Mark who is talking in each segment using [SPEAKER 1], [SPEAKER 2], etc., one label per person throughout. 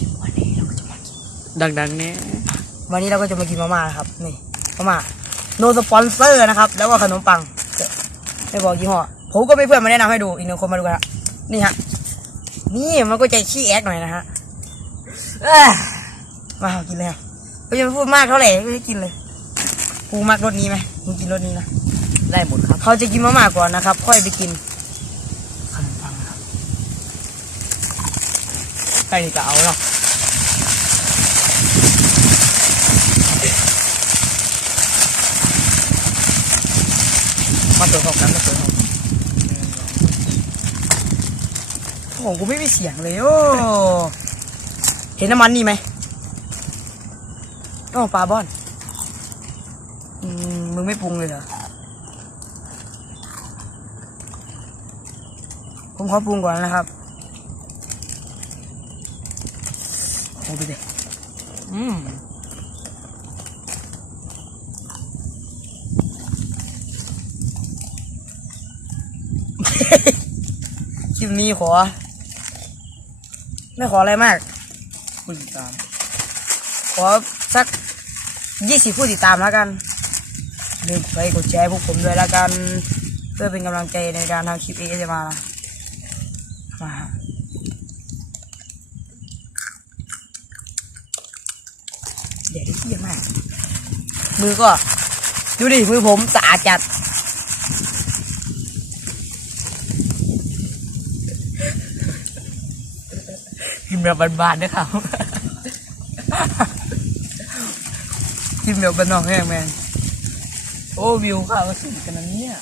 [SPEAKER 1] ลิปวันนี้เราก็จะมากิน
[SPEAKER 2] ดังๆเนี่ย
[SPEAKER 1] วันนี้เราก็จะมากินมาม่านะครับนี่มาม่าโนสปอนเซอร์นะครับ แล้วก็ขนมปังไม่บอกยี่ห้อผมก็ไม่เพื่อนมาแนะนำให้ดูอีกหนึ่งคนมาดูกันฮะนี่ฮะนี่มันก็จะขี้แอกหน่อยนะฮะเอ้ยมากินเลยก็จะไม่พูดมากเท่าไหร่ก็จะกินเลยกูมากรสนี้ไหมมึงกินรสนี้นะ
[SPEAKER 2] ได้หมดครับ
[SPEAKER 1] เขาจะกินมาม่าก่อนนะครับ ค่อยไปกินขนมปังนะครับ
[SPEAKER 2] ใกล้นี่ก็เอาเนาะ
[SPEAKER 1] มาเปิดของกันมาเปิดของของกูไม่มีเสียงเลยโอ้เห็นน้ำมันนี่ไหมอ๋องปลาบอนมึงไม่ปรุงเลยเหรอ ผมขอปรุงก่อนนะครับ โอ้ดูดิ
[SPEAKER 2] อืม
[SPEAKER 1] คลิปนี้ขอ ไม่ขออะไรมาก
[SPEAKER 2] ผู้ติดตาม
[SPEAKER 1] ขอสักยี่สิบผู้ติดตามแล้วกันลืมไปกดแชร์พวกผมด้วยแล้วกัน เพื่อเป็นกำลังใจในการทำคลิปเอสมานะมาฮะเดี๋ ยี่ยมาก มือก็ ดูดิ มือผมสะอาดจัด
[SPEAKER 2] กินแบบบานๆนะครับ
[SPEAKER 1] กินแบบบานนอกแห้งแมน
[SPEAKER 2] โอ้วิวข้าวสวยขนาดนี้ย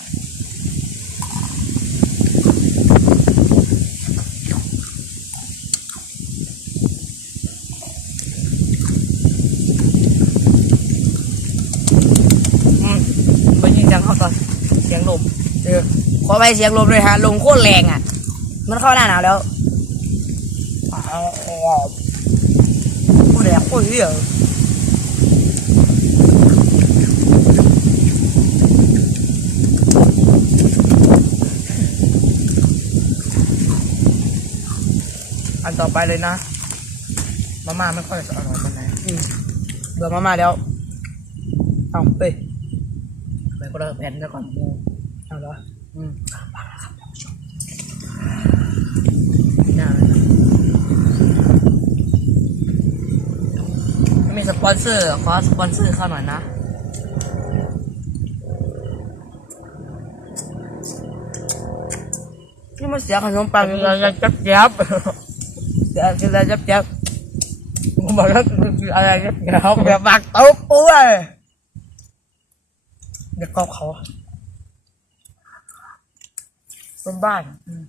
[SPEAKER 1] อืม
[SPEAKER 2] ไปยิงจังเข้าตอนเสียงลม
[SPEAKER 1] เออข อไปเสียงลมเลยฮะลมโคตรแรงอะ มันเข้าหน้าหนาวแล้วพูดแรงโคตรเหี้ย
[SPEAKER 2] อันต่อไปเลยนะ มาม่าไม่ค่อยจะอร่อยเท่าไหร่
[SPEAKER 1] อืมเบื่อมาม่าแล้วเอาเฮ้ย
[SPEAKER 2] ไปก็เลิกแผ่นแล้วก่อนโม
[SPEAKER 1] เอาเหรอ
[SPEAKER 2] อืมน่าเลยนะไม่มีสปอนเซอร์ขอสปอนเซอร์เข้าหน่อยนะ
[SPEAKER 1] นี่มันเสียขนมปัง
[SPEAKER 2] เราจะจับจับ
[SPEAKER 1] เสียกินอะไรจับจับ
[SPEAKER 2] ผมบอกแล้วคืออะไรจับจับ
[SPEAKER 1] แบบปากเต้าปุ้ยเด็กกอบเขา เป็นบ้านอืม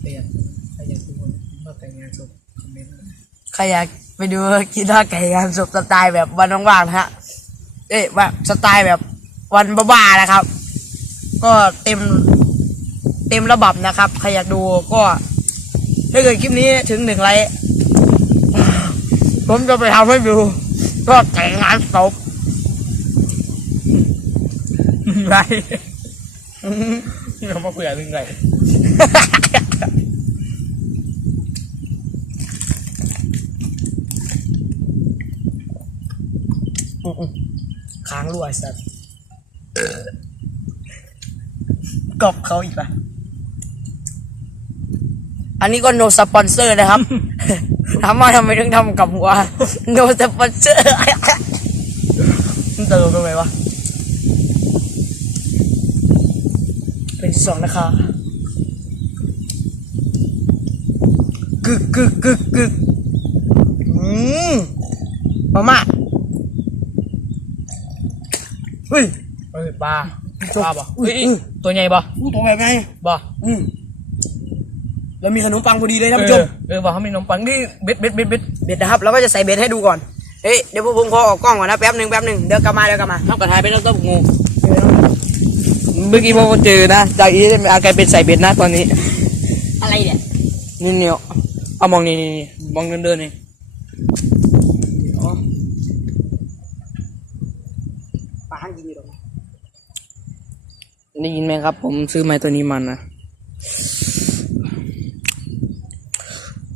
[SPEAKER 2] เปลี่ยนใครอยากดูว่าแต่งงานจบคอมเมนต์
[SPEAKER 1] ใครอยากไปดูกินข้าวไก่งานศพสไตล์แบบวันว่างๆนะฮะ เอ๊ะแบบสไตล์แบบวันบ้าๆนะครับ ก็เต็มเต็มระบบนะครับ ใครอยากดูก็ถ้าเกิดคลิปนี้ถึงหนึ่งไลค์ผมจะไปทำให้ดูก็แต่งงานศพ
[SPEAKER 2] ไรเรามาคุยกันเรื่องไร
[SPEAKER 1] ค้างรั่วไอ้สัสกบเขาอีกปะอันนี้ก็ no sponsor นะครับถามว่าทำไมถึงทำกับหัว no sponsor มันตลกตรงไหนวะ เป็นที่สองนะคะกึกกึกกึกกึกอืมมาม่าเฮ้ย
[SPEAKER 2] เฮ้ยปลา
[SPEAKER 1] จบ
[SPEAKER 2] ปลาบ่
[SPEAKER 1] อุ้ย
[SPEAKER 2] เฮ้ย
[SPEAKER 1] อุ้ย
[SPEAKER 2] ตัวใหญ่บ่
[SPEAKER 1] อู้ตัวแบบไง
[SPEAKER 2] บ่
[SPEAKER 1] อืมแล้วมีขนมปังพอดีเลยท่านผู้ชม
[SPEAKER 2] เออเออบ่เขามีนมปังนี่เบ็ดเบ็ดเบ็ดเบ็ด
[SPEAKER 1] เบ็ดนะครับเราก็จะใส่เบ็ดให้ดูก่อนเฮ้ยเดี๋ยวพวกผมขอออกกล้องก่อนนะแป๊บหนึ่งแป๊บหนึ่งเดี๋ยวกลับมาเดี๋ยวกลับมา
[SPEAKER 2] เท่ากับทายไปแล้วต้องงู เมื่อกี้พอเจอนะ จากอีเป็นอาการเป็นใส่เบ็ดนะตอนนี้
[SPEAKER 1] อะไรเนี่ย
[SPEAKER 2] นี่เนี่ยเอามองนี่นี่นี่มองเดินเดินนี่
[SPEAKER 1] อ๋อปลาหันกินอยู่ตรงไหน
[SPEAKER 2] ได้ยินไหมครับ ผมซื้อไม้ตัวนี้มันนะ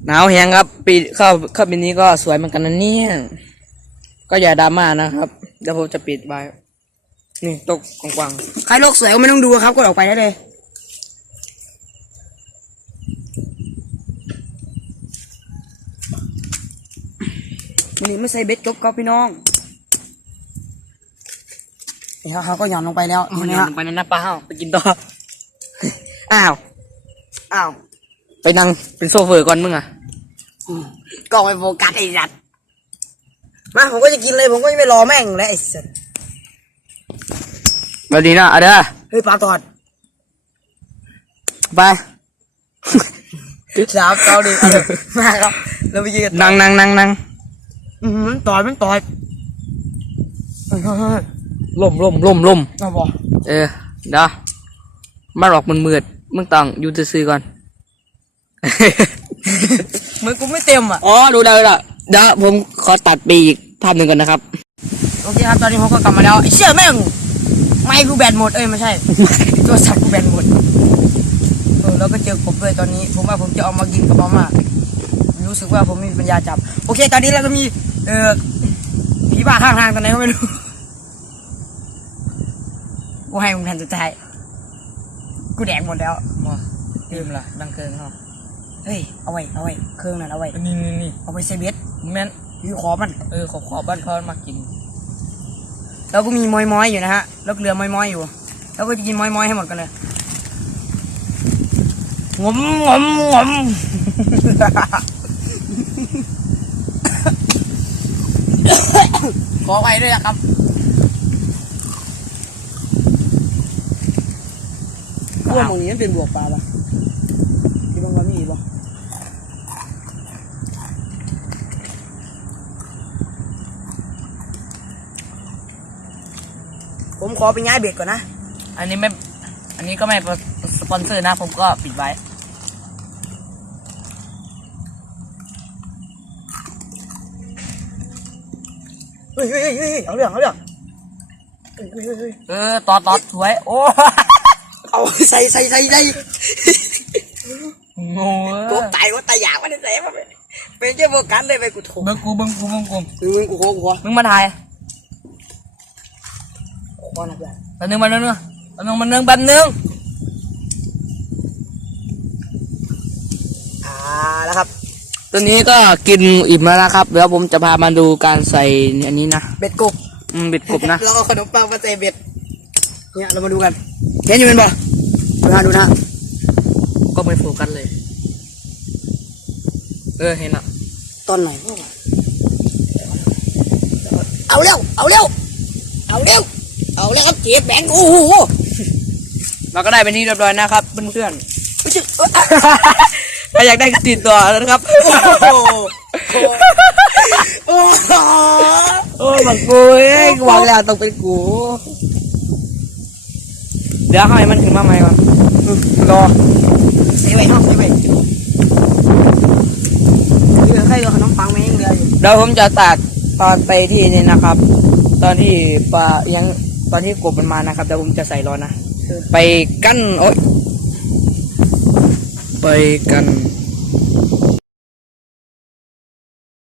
[SPEAKER 2] หนาวแหงครับ ปีเข้าเข้าปีนี้ก็สวยเหมือนกันนะเนี่ยก็อย่าดราม่านะครับเดี๋ยวผมจะปิดไว้ นี่ตกกว้าง
[SPEAKER 1] ใครโลกสวยก็ไม่ต้องดูครับกดออกไปได้เลยมันนี่ไม่ใส่เบ็ดจบก็พี่น้องนี่ครับเขาก็หย่อนลงไปแล้ว
[SPEAKER 2] ๆ
[SPEAKER 1] เห็นไหม
[SPEAKER 2] เดี๋ยว
[SPEAKER 1] ฮะ
[SPEAKER 2] ลงไปในน้ำปลาไปกินต่ออ้าว
[SPEAKER 1] อ้าว
[SPEAKER 2] ไปนั่งเป็นโซเฟอร์ก่อนมึงอะ
[SPEAKER 1] อืมกล้องไปโฟกัสไอ้สัตว์มาผมก็จะกินเลยผมก็จะไปรอแม่งแล้วไอ้สัตว์
[SPEAKER 2] ส วัสดีนะอะเด้อ
[SPEAKER 1] เฮ้ยปลาตอด
[SPEAKER 2] ไป
[SPEAKER 1] สามเกาดิเอาเลยมาครับเราไปยืน
[SPEAKER 2] นั่งนั่งนั่งนั่ง
[SPEAKER 1] อืมมันตอดมันตอดเฮ้ยเฮ้ยเฮ้ย
[SPEAKER 2] ล่มล่มล่มล่ม
[SPEAKER 1] เอาบอก
[SPEAKER 2] เออเดี๋ยวมาหลอกมันมืดๆมึงต้องอยู่ซื่อๆก่อน
[SPEAKER 1] เหมือนกูไม่เต็มอะ
[SPEAKER 2] อ๋อดูได้แล้วเดี๋ยวผมขอตัดไปอีกภาพหนึ่งก่อนนะครับ
[SPEAKER 1] โอเคครับ ตอนนี้ผมก็กลับมาแล้วไอ้เชี่ยแม่ง ไม่กูแบตหมดเอ้ยไม่ใช่ โทรศัพท์กูแบตหมดเออแล้วก็เจอกบด้วยตอนนี้ ผมว่าผมจะเอามากินกับมาม่ารู้สึกว่าผมไม่มีปัญญาจับ โอเค ตอนนี้เราก็มี เออผีบ้าข้างทางตอนไหนก็ไม่รู้กูให้มึงทันสุดท้ายกูแดกหมดแล้ว
[SPEAKER 2] มาลืมละดังเกินเนาะ
[SPEAKER 1] เฮ้ยเอาไว้เอาไว้เครื่องนั้นเอาไว้
[SPEAKER 2] นี่นี่นี่
[SPEAKER 1] เอาไว้ใส่เบ็ด
[SPEAKER 2] แม่น
[SPEAKER 1] อยู่ขอมัน
[SPEAKER 2] เออขอบขอบบ้านเขามากิน
[SPEAKER 1] แล้วก็มีมอยมอยๆอยู่นะฮะแล้วเกลือมอยมอยๆอยู่แล้วก็จะกินมอยมอยๆให้หมดกันเลยงมงมงมขอไปด้วยนะครับพวกมึงนี้เป็นบวกปลาปะที่บางว่ามีปะ ผมขอไปง่ายเบ็ดก่อนนะ
[SPEAKER 2] อันนี้ไม่ อันนี้ก็ไม่สปอนเซอร์นะ ผมก็ปิดไว้
[SPEAKER 1] เฮ้ยเฮ้ยเฮ้ยเฮ้ยเอาเรื่องเอาเรื่องเฮ้ยเฮ้ยเฮ้ยเฮ้ย
[SPEAKER 2] เออตอดตอดสวย โอ้
[SPEAKER 1] เอาใส่ใส่ใส่ใส่
[SPEAKER 2] โง่
[SPEAKER 1] กูตายกูตายอยากมันใส่มาเป็นเป็นเจ้าโบกันเลยไปกูโถ
[SPEAKER 2] เบิ้งกูเบิ้งกูเบิ้งกู
[SPEAKER 1] มึงมึงกูโคกูโค
[SPEAKER 2] มึงมาถ่าย
[SPEAKER 1] โคนะเพื่อน
[SPEAKER 2] แป๊บนึงแป๊บนึงแป๊บนึงแป๊บนึงแป๊บนึง
[SPEAKER 1] อ่าแล้วครับ
[SPEAKER 2] ตอนนี้ก็กินอิ่มแล้วนะครับเดี๋ยวผมจะพามาดูการใส่อันนี้นะ
[SPEAKER 1] เบ็ดกบ
[SPEAKER 2] อืมเบ็ดกบนะ
[SPEAKER 1] เราเอาขนมปังมาใส่เบ็ดเนี่ยเรามาดูกันเห็นอยู่เป็นบ่ดูนะดูนะ
[SPEAKER 2] ก็ไม่โฟกัสเลย เออเห็นอะ
[SPEAKER 1] ตอนไหนวะเอาเร็วเอาเร็วเอาเร็ว เอาเร็วครับเจ็บแบงค์โอ้โห
[SPEAKER 2] เราก็ได้เป็นที่เรียบร้อยนะครับเพื่อน
[SPEAKER 1] ไม่ใช่เอ้ย
[SPEAKER 2] ๆถ้าอยากได้ติดต่อนะครับ
[SPEAKER 1] โอ้โหโอ้โห
[SPEAKER 2] โอ้บังกูเอ้ยหวังแล้วต้องเป็นกู เดี๋ยวให้มันขึ้นมาใหม่ก่อนรอ
[SPEAKER 1] ใส่ไว้ห้องใส่ไว้เหลือใครเหลือขนมปังไหมยังเหลืออยู่
[SPEAKER 2] เดี๋ยวผมจะตัดตอนไปที่นี่นะครับ ตอนที่ปลายัง ตอนที่กบมันมานะครับเดี๋ยวผมจะใส่รอนะ ไปกันโอ๊ยไปกัน